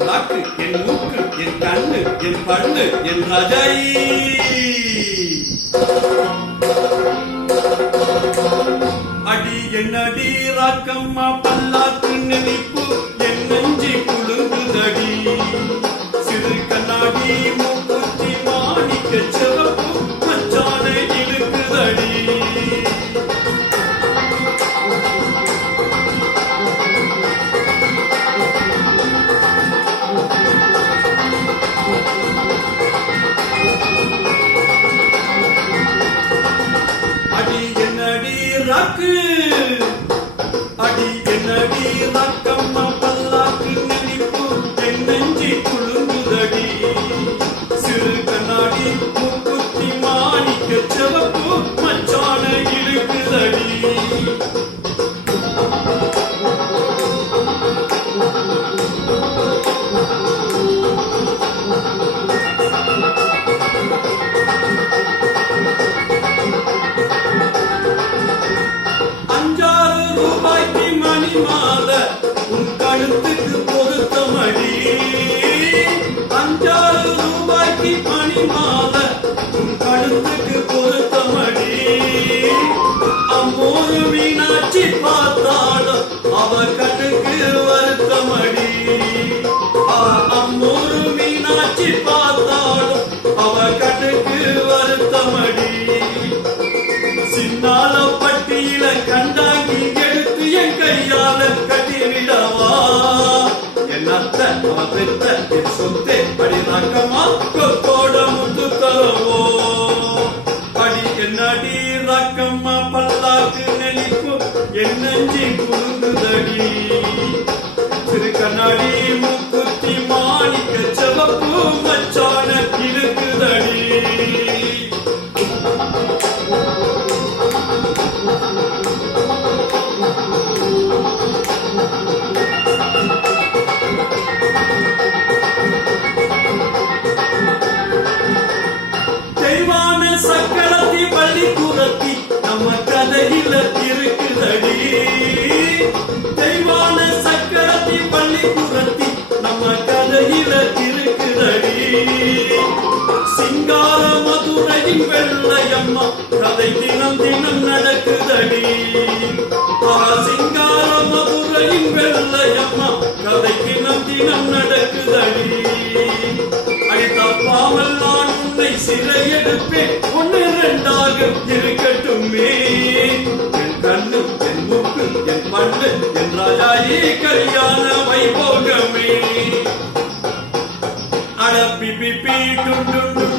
என் நாக்கு, என் மூக்கு, என் கண்ணு, என் பல்லு, என் ராஜாயி. அடி என்னடி ராக்கம்மா பல்லாக்கு நினைப்பு என் நெஞ்சி குழுங்குதடி. சிறு கண்ணாடி மூக்குத்தி மாணிக்க சிவப்பு மச்சானை இழுக்குதடி. அடி என்னடி ராக்கு, அடி என்னடி ராக்கம்மா பல்லாக்கு நினைப்பு என் நெஞ்சி குழுங்குதடி. சிறு கண்ணாடி மூக்குத்தி மாணிக்க சிவப்பு மச்சானை இழுக்குதடி. ரூபாய்க்கு மணி மாலை உன் கழுத்துக்கு பொருத்தமடி. 5 ரூபாய்க்கு மணி மாலை உன் கழுத்துக்கு பொருத்தமடி. அம்மோரு மீனாட்சி பார்த்தாலும் அவ கண்ணுக்கு வருத்தமடி. அம்மோரு மீனாட்சி பார்த்தாலும் அவ கண்ணுக்கு வருத்தமடி. சின்னால பட்டியில கண்டாங்கி எடுத்து என் கையால கட்டிவிடவா. என் அத்தை அவ பெத்த என் சொத்தே அடி ராக்கம்மா கொத்தோட முத்து தரவோ. அடி என்னடி ராக்கம்மா பல்லாக்கு நெளிப்பு என் நெஞ்சி குழுங்குதடி. சிறு கண்ணாடி மூக்குத்தி மாணிக்க சிவப்பு மச்சான இழுக்குதடி. தெய்வான சக்கரத்தி பள்ளி குரத்தி நம்ம கதையில இருக்குதடி. தெய்வான சக்கரத்தி பள்ளி குரத்தி நம்ம கதையில இருக்குதடி. சிங்கார மதுரையின் வெள்ளையம்மா கதை தினம் தினம் நடக்குதடி. சிங்கார மதுரையின் வெள்ளையம்மா கதை தினம் தினம் நடக்குதடி. அடி தப்பாமல் நான் உன்னை சிறை எடுப்பேன், 1 2ஆக இருக்கட்டுமே. என் கண்ணு, என் மூக்கு, என் பல்லு, என் ராஜாயி கல்யாண வைபோகமே. அட பிபி டும் டும்